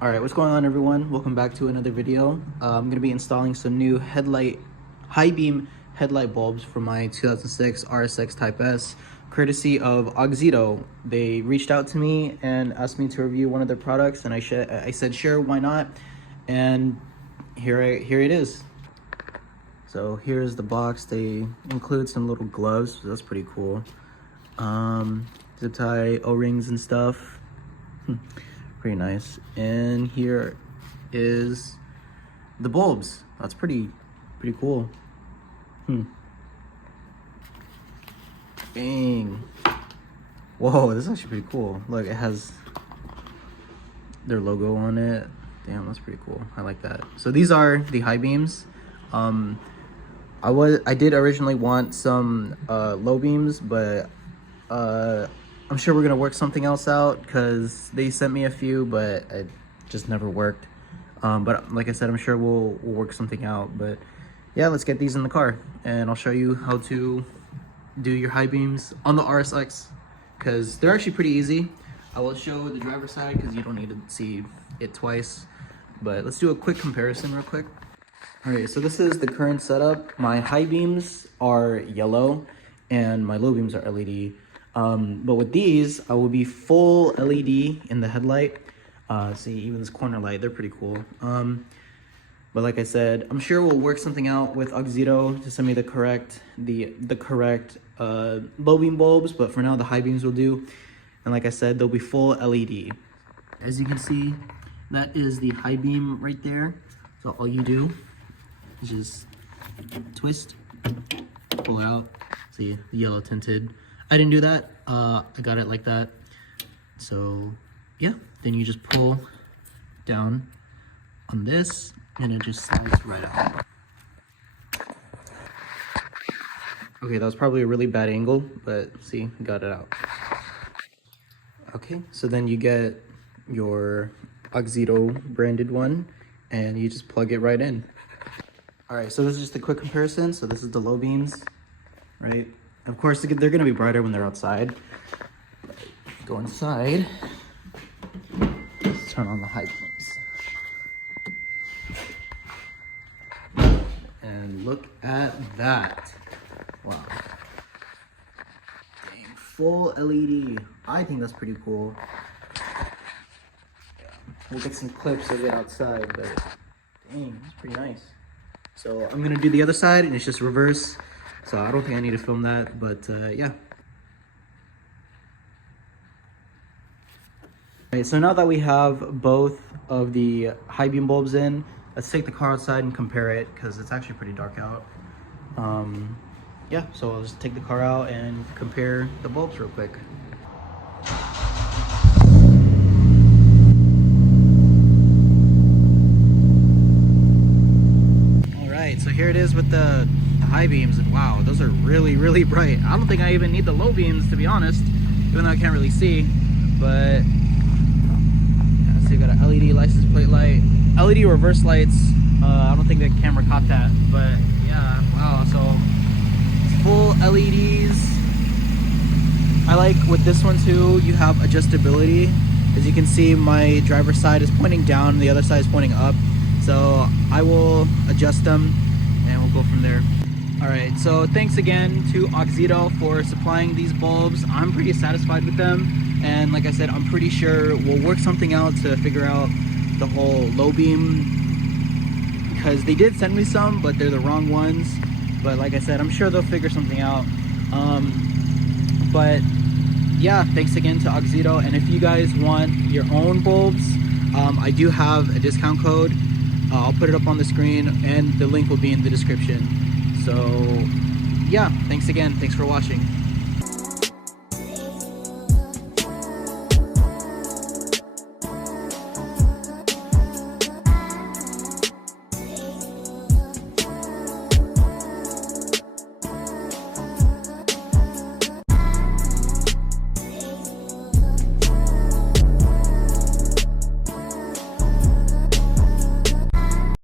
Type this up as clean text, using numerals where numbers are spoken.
All right, what's going on, everyone? Welcome back to another video. I'm going to be installing some new high beam headlight bulbs for my 2006 RSX Type S, courtesy of Auxito. They reached out to me and asked me to review one of their products, and I said sure, why not? And here it is. So here's the box. They include some little gloves, so that's pretty cool. Zip tie, O-rings and stuff. Pretty nice. And here is the bulbs. That's pretty cool. Dang. Whoa, this is actually pretty cool. Look, it has their logo on it. Damn, that's pretty cool. I like that. So these are the high beams. I did originally want some low beams, but I'm sure we're gonna work something else out because they sent me a few, but it just never worked. But like I said, I'm sure we'll work something out. But yeah, let's get these in the car and I'll show you how to do your high beams on the RSX because they're actually pretty easy. I will show the driver's side because you don't need to see it twice. But let's do a quick comparison real quick. All right, so this is the current setup. My high beams are yellow and my low beams are LED. But with these, I will be full LED in the headlight. See, even this corner light, they're pretty cool. But like I said, I'm sure we'll work something out with Auxito to send me the correct low beam bulbs. But for now, the high beams will do. And like I said, they'll be full LED. As you can see, that is the high beam right there. So all you do is just twist, pull out. See, the yellow tinted. I didn't do that. I got it like that. So yeah, then you just pull down on this and it just slides right out. Okay, that was probably a really bad angle, but see, got it out. Okay, so then you get your Auxito branded one and you just plug it right in. All right, so this is just a quick comparison. So this is the low beams, right? Of course, they're gonna be brighter when they're outside. Go inside. Let's turn on the high beams. And look at that. Wow. Dang, full LED. I think that's pretty cool. Yeah. We'll get some clips of it outside, but dang, that's pretty nice. So I'm gonna do the other side and it's just reverse. So I don't think I need to film that, but yeah. Okay, so now that we have both of the high beam bulbs in, let's take the car outside and compare it because it's actually pretty dark out. Yeah, so I'll just take the car out and compare the bulbs real quick. All right, so here it is with the high beams, and wow, those are really bright. I don't think I even need the low beams, to be honest, even though I can't really see. But yeah, so you got an LED license plate light, LED reverse lights. I don't think the camera caught that, but yeah, wow. So it's full LEDs. I like with this one too, you have adjustability. As you can see, my driver's side is pointing down and the other side is pointing up, so I will adjust them and we'll go from there. All right, so thanks again to Auxito for supplying these bulbs. I'm pretty satisfied with them. And like I said, I'm pretty sure we'll work something out to figure out the whole low beam, because they did send me some, but they're the wrong ones. But like I said, I'm sure they'll figure something out. But yeah, thanks again to Auxito. And if you guys want your own bulbs, I do have a discount code. I'll put it up on the screen and the link will be in the description. So yeah, thanks again. Thanks for watching.